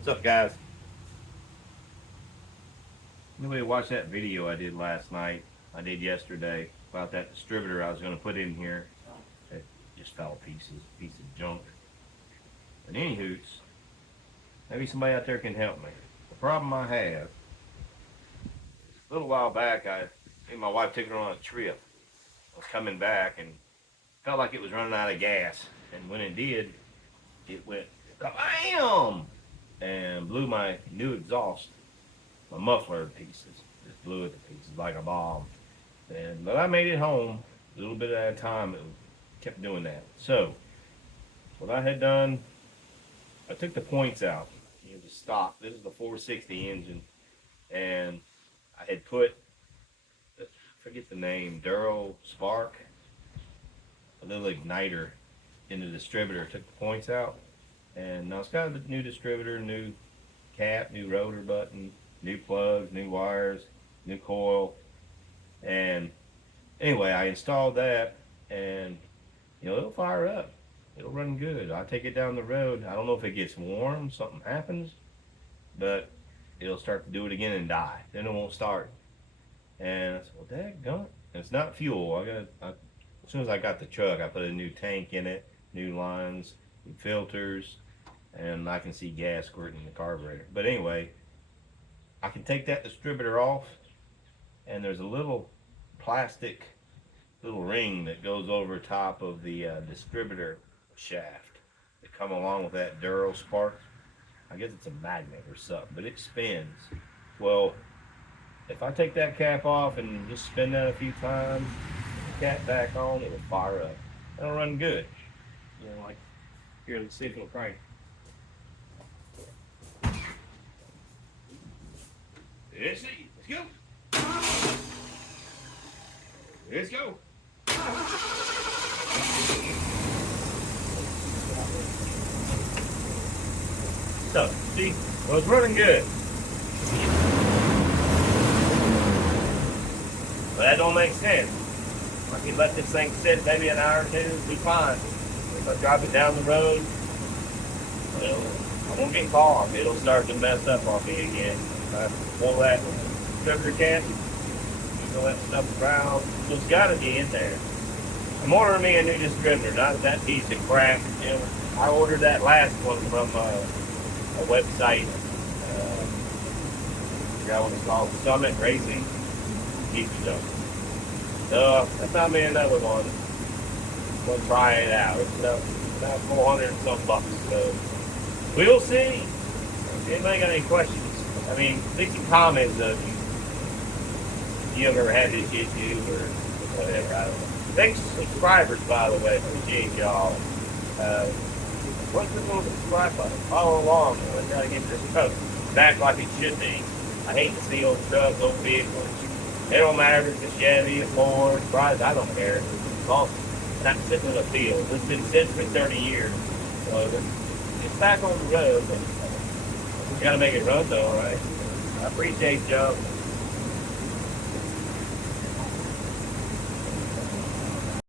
What's up, guys? Anybody watched that video I did last night? I did yesterday about that distributor I was going to put in here. It just fell to pieces, piece of junk. But anywho's, maybe somebody out there can help me. The problem I have, a little while back, me and my wife took her on a trip. I was coming back and felt like it was running out of gas. And when it did, it went kabam! And blew my new exhaust, my muffler to pieces. Just blew it to pieces like a bomb. But I made it home a little bit at a time. It kept doing that. So what I had done, I took the points out. The stock. This is the 460 engine, and I had put, I forget the name, Duro Spark, a little igniter in the distributor. Took the points out, and now it's got a new distributor, new cap, new rotor button, new plugs, new wires, new coil. And anyway, I installed that, and it'll fire up. It'll run good. I take it down the road. I don't know if it gets warm, something happens, but it'll start to do it again and die. Then it won't start. And I said, well, dadgummit. It's not fuel. As soon as I got the truck, I put a new tank in it, new lines, new filters, and I can see gas squirting in the carburetor. But anyway, I can take that distributor off, and there's a little plastic little ring that goes over top of the distributor shaft that come along with that Duro Spark. I guess it's a magnet or something, but it spins. Well, if I take that cap off and just spin that a few times, the cap back on, it'll fire up. It'll run good. Like here, let's see if it'll crank. Let's see. Let's go. Let's go. So, see, well, it's running good. But that don't make sense. I can let this thing sit maybe an hour or two, be fine. If I drop it down the road, well, I won't get calm. It'll start to mess up on me again. I pull that distributor cap, all that stuff around. So it's got to be in there. I'm ordering me a new distributor, not that piece of crap. I ordered that last one from a website. I forgot what it's called, Summit Racing. Piece of junk. So that found me another one. I'm gonna try it out. It's about 400 and some bucks. So we'll see. If anybody got any questions? I mean, leave some comments of you ever had this issue or whatever. I don't know. Thanks to subscribers, by the way. Appreciate y'all. What's the little subscribe button? Follow along. I gotta get this truck back like it should be. I hate to see old trucks, old vehicles. It don't matter if it's a Chevy, a Ford, Price, I don't care. It's all not sitting in a field. It's been sitting for 30 years. So it's back on the road. But you gotta make it run though, right? I appreciate y'all.